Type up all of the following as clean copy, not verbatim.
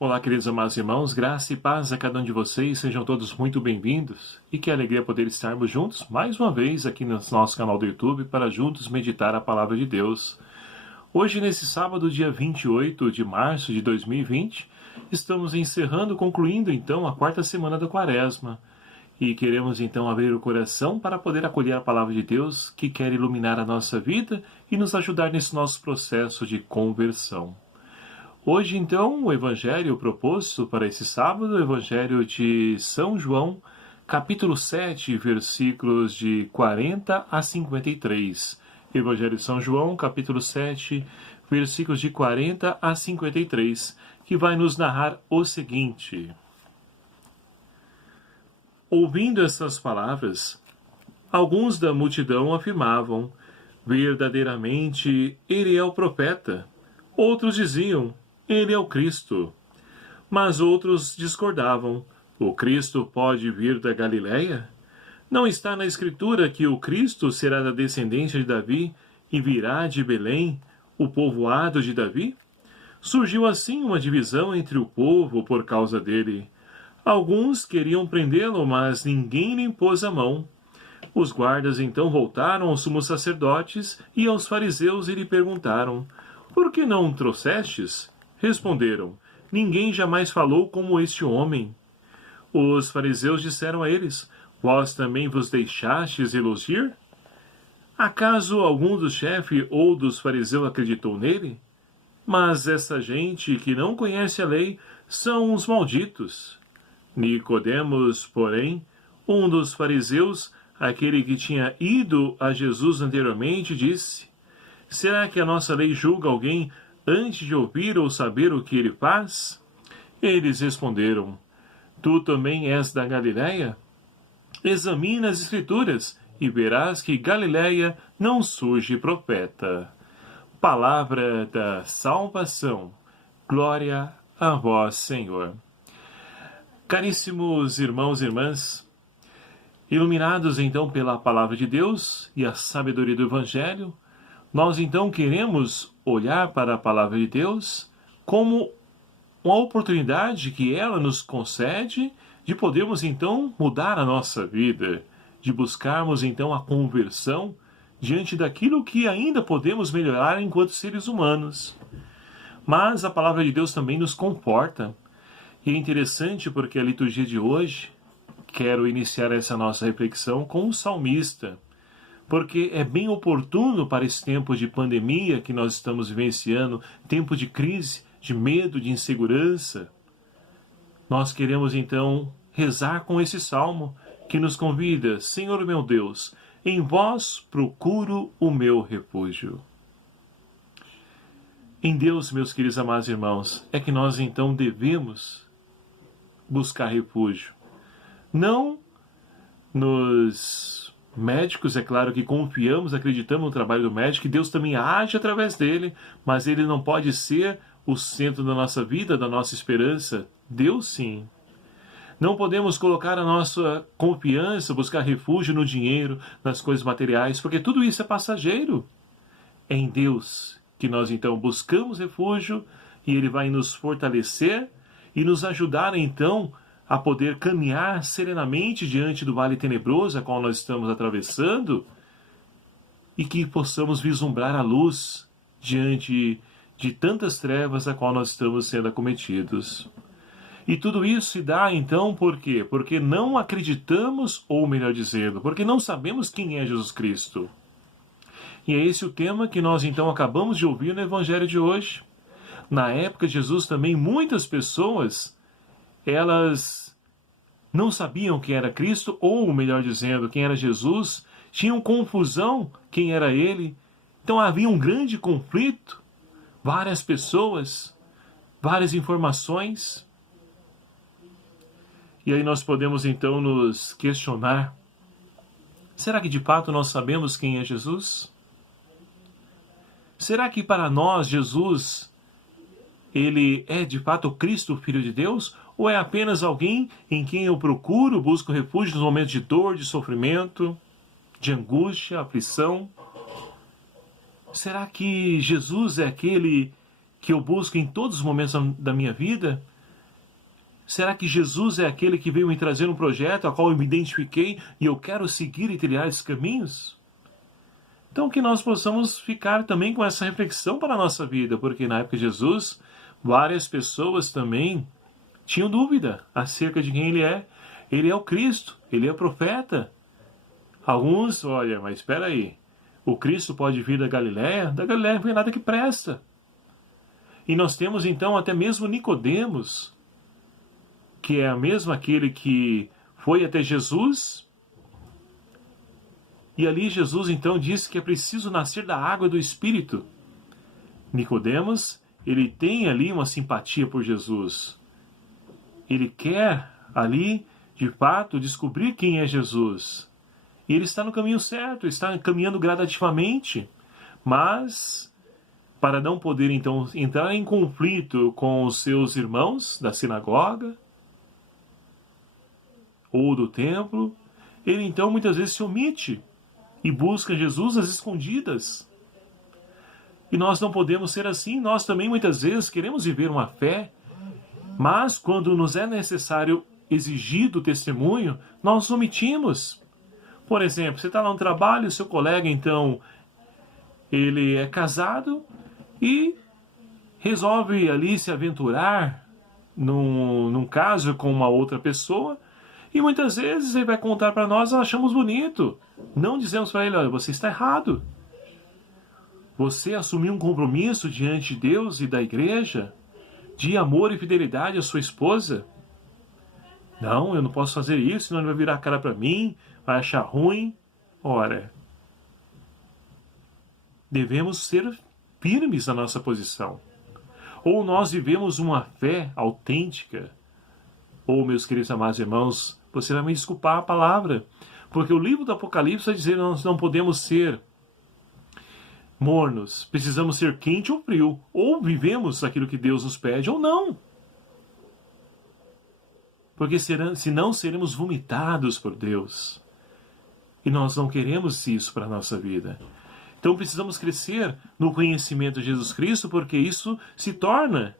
Olá, queridos amados irmãos, graça e paz a cada um de vocês, sejam todos muito bem-vindos e que alegria poder estarmos juntos mais uma vez aqui no nosso canal do YouTube para juntos meditar a Palavra de Deus. Hoje, nesse sábado, dia 28 de março de 2020, estamos concluindo então a quarta semana da Quaresma e queremos então abrir o coração para poder acolher a Palavra de Deus que quer iluminar a nossa vida e nos ajudar nesse nosso processo de conversão. Hoje, então, o Evangelho proposto para esse sábado, o Evangelho de São João, capítulo 7, versículos de 40 a 53. Evangelho de São João, capítulo 7, versículos de 40 a 53, que vai nos narrar o seguinte. Ouvindo essas palavras, alguns da multidão afirmavam, verdadeiramente, ele é o profeta. Outros diziam, ele é o Cristo. Mas outros discordavam. O Cristo pode vir da Galileia? Não está na Escritura que o Cristo será da descendência de Davi e virá de Belém, o povoado de Davi? Surgiu assim uma divisão entre o povo por causa dele. Alguns queriam prendê-lo, mas ninguém lhe impôs a mão. Os guardas então voltaram aos sumos sacerdotes e aos fariseus e lhe perguntaram, por que não o trouxestes? Responderam, ninguém jamais falou como este homem. Os fariseus disseram a eles, vós também vos deixastes elogiar? Acaso algum dos chefes ou dos fariseus acreditou nele? Mas essa gente que não conhece a lei são os malditos. Nicodemos, porém, um dos fariseus, aquele que tinha ido a Jesus anteriormente, disse, será que a nossa lei julga alguém antes de ouvir ou saber o que ele faz? Eles responderam, tu também és da Galileia? Examina as Escrituras e verás que Galileia não surge profeta. Palavra da salvação. Glória a vós, Senhor. Caríssimos irmãos e irmãs, iluminados então pela Palavra de Deus e a sabedoria do Evangelho, nós então queremos olhar para a Palavra de Deus como uma oportunidade que ela nos concede de podermos então mudar a nossa vida, de buscarmos então a conversão diante daquilo que ainda podemos melhorar enquanto seres humanos. Mas a Palavra de Deus também nos conforta. E é interessante porque a liturgia de hoje, quero iniciar essa nossa reflexão com o salmista, porque é bem oportuno para esse tempo de pandemia que nós estamos vivenciando, tempo de crise, de medo, de insegurança. Nós queremos então rezar com esse salmo que nos convida, Senhor meu Deus, em vós procuro o meu refúgio. Em Deus, meus queridos amados irmãos, é que nós então devemos buscar refúgio. Não nos médicos, é claro que confiamos, acreditamos no trabalho do médico, que Deus também age através dele, mas ele não pode ser o centro da nossa vida, da nossa esperança. Deus sim. Não podemos colocar a nossa confiança, buscar refúgio no dinheiro, nas coisas materiais, porque tudo isso é passageiro. É em Deus que nós então buscamos refúgio e ele vai nos fortalecer e nos ajudar então a poder caminhar serenamente diante do vale tenebroso a qual nós estamos atravessando e que possamos vislumbrar a luz diante de tantas trevas a qual nós estamos sendo acometidos. E tudo isso se dá então por quê? Porque não acreditamos, ou melhor dizendo, porque não sabemos quem é Jesus Cristo. E é esse o tema que nós então acabamos de ouvir no Evangelho de hoje. Na época de Jesus também muitas pessoas elas não sabiam quem era Cristo, ou melhor dizendo, quem era Jesus, tinham confusão quem era ele. Então havia um grande conflito, várias pessoas, várias informações. E aí nós podemos então nos questionar, será que de fato nós sabemos quem é Jesus? Será que para nós Jesus, ele é de fato o Cristo, o Filho de Deus? Ou é apenas alguém em quem eu procuro, busco refúgio nos momentos de dor, de sofrimento, de angústia, aflição? Será que Jesus é aquele que eu busco em todos os momentos da minha vida? Será que Jesus é aquele que veio me trazer um projeto ao qual eu me identifiquei e eu quero seguir e trilhar esses caminhos? Então que nós possamos ficar também com essa reflexão para a nossa vida, porque na época de Jesus, várias pessoas também tinham dúvida acerca de quem ele é. Ele é o Cristo, ele é o profeta. Alguns, olha, mas espera aí, o Cristo pode vir da Galileia não vem nada que presta. E nós temos então até mesmo Nicodemos, que é mesmo aquele que foi até Jesus, e ali Jesus então disse que é preciso nascer da água e do Espírito. Nicodemos, ele tem ali uma simpatia por Jesus. Ele quer ali, de fato, descobrir quem é Jesus. E ele está no caminho certo, está caminhando gradativamente, mas para não poder então entrar em conflito com os seus irmãos da sinagoga ou do templo, ele então muitas vezes se omite e busca Jesus às escondidas. E nós não podemos ser assim. Nós também muitas vezes queremos viver uma fé, mas quando nos é necessário exigido o testemunho, nós omitimos. Por exemplo, você está lá no trabalho, seu colega então, ele é casado e resolve ali se aventurar num caso com uma outra pessoa, e muitas vezes ele vai contar para nós, nós achamos bonito. Não dizemos para ele, olha, você está errado. Você assumiu um compromisso diante de Deus e da igreja de amor e fidelidade à sua esposa. Não, eu não posso fazer isso, senão ele vai virar a cara para mim, vai achar ruim. Ora, devemos ser firmes na nossa posição. Ou nós vivemos uma fé autêntica, ou, meus queridos amados irmãos, você vai me desculpar a palavra, porque o livro do Apocalipse vai dizer que nós não podemos ser mornos, precisamos ser quente ou frio, ou vivemos aquilo que Deus nos pede, ou não. Porque senão seremos vomitados por Deus. E nós não queremos isso para a nossa vida. Então precisamos crescer no conhecimento de Jesus Cristo, porque isso se torna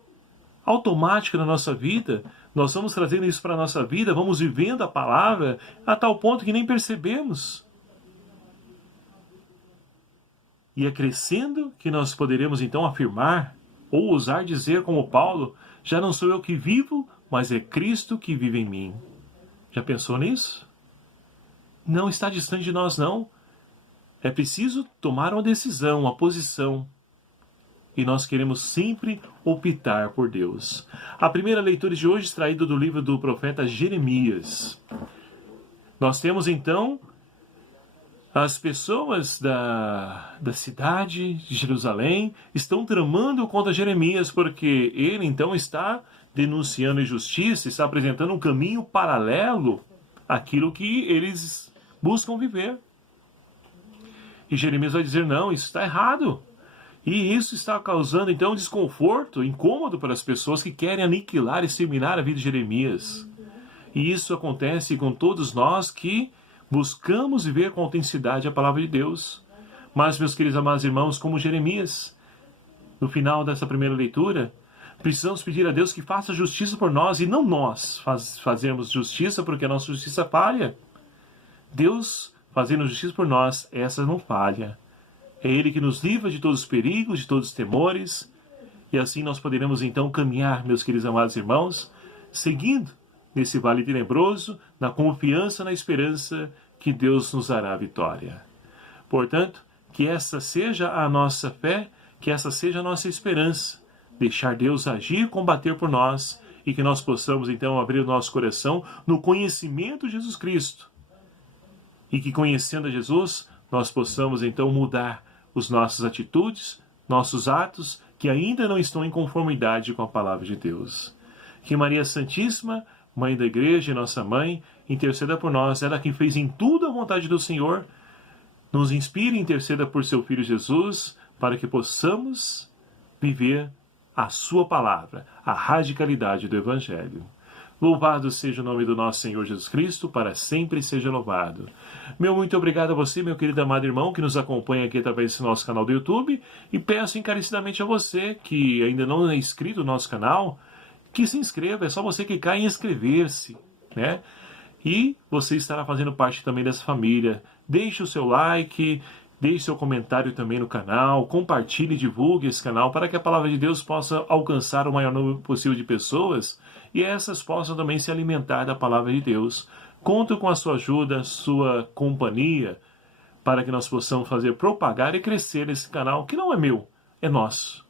automático na nossa vida. Nós vamos trazendo isso para a nossa vida, vamos vivendo a palavra a tal ponto que nem percebemos. E é crescendo que nós poderemos então afirmar, ou ousar dizer como Paulo, já não sou eu que vivo, mas é Cristo que vive em mim. Já pensou nisso? Não está distante de nós, não. É preciso tomar uma decisão, uma posição. E nós queremos sempre optar por Deus. A primeira leitura de hoje, extraída do livro do profeta Jeremias. Nós temos então as pessoas da cidade de Jerusalém estão tramando contra Jeremias, porque ele então está denunciando injustiça, está apresentando um caminho paralelo àquilo que eles buscam viver. E Jeremias vai dizer, não, isso está errado. E isso está causando, então, desconforto, incômodo para as pessoas que querem aniquilar e exterminar a vida de Jeremias. E isso acontece com todos nós que buscamos viver com autenticidade a palavra de Deus. Mas, meus queridos amados irmãos, como Jeremias, no final dessa primeira leitura, precisamos pedir a Deus que faça justiça por nós e não nós fazermos justiça porque a nossa justiça falha. Deus fazendo justiça por nós, essa não falha. É Ele que nos livra de todos os perigos, de todos os temores, e assim nós poderemos então caminhar, meus queridos amados irmãos, seguindo nesse vale tenebroso, na confiança, na esperança que Deus nos dará a vitória. Portanto, que essa seja a nossa fé, que essa seja a nossa esperança, deixar Deus agir, combater por nós, e que nós possamos então abrir o nosso coração no conhecimento de Jesus Cristo, e que conhecendo a Jesus, nós possamos então mudar as nossas atitudes, nossos atos, que ainda não estão em conformidade com a palavra de Deus. Que Maria Santíssima, Mãe da Igreja e nossa Mãe, interceda por nós, ela que fez em tudo a vontade do Senhor, nos inspire e interceda por seu Filho Jesus, para que possamos viver a sua palavra, a radicalidade do Evangelho. Louvado seja o nome do nosso Senhor Jesus Cristo, para sempre seja louvado. Meu muito obrigado a você, meu querido amado irmão, que nos acompanha aqui através desse nosso canal do YouTube, e peço encarecidamente a você, que ainda não é inscrito no nosso canal, que se inscreva. É só você clicar em inscrever-se, né? E você estará fazendo parte também dessa família. Deixe o seu like, deixe seu comentário também no canal, compartilhe e divulgue esse canal para que a palavra de Deus possa alcançar o maior número possível de pessoas e essas possam também se alimentar da palavra de Deus. Conto com a sua ajuda, sua companhia, para que nós possamos fazer propagar e crescer esse canal, que não é meu, é nosso.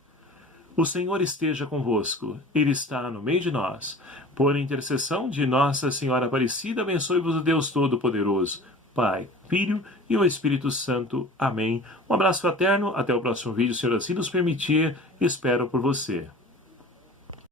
O Senhor esteja convosco, Ele está no meio de nós. Por intercessão de Nossa Senhora Aparecida, abençoe-vos o Deus Todo-Poderoso, Pai, Filho e o Espírito Santo. Amém. Um abraço fraterno, até o próximo vídeo, se Senhor assim nos permitir, espero por você.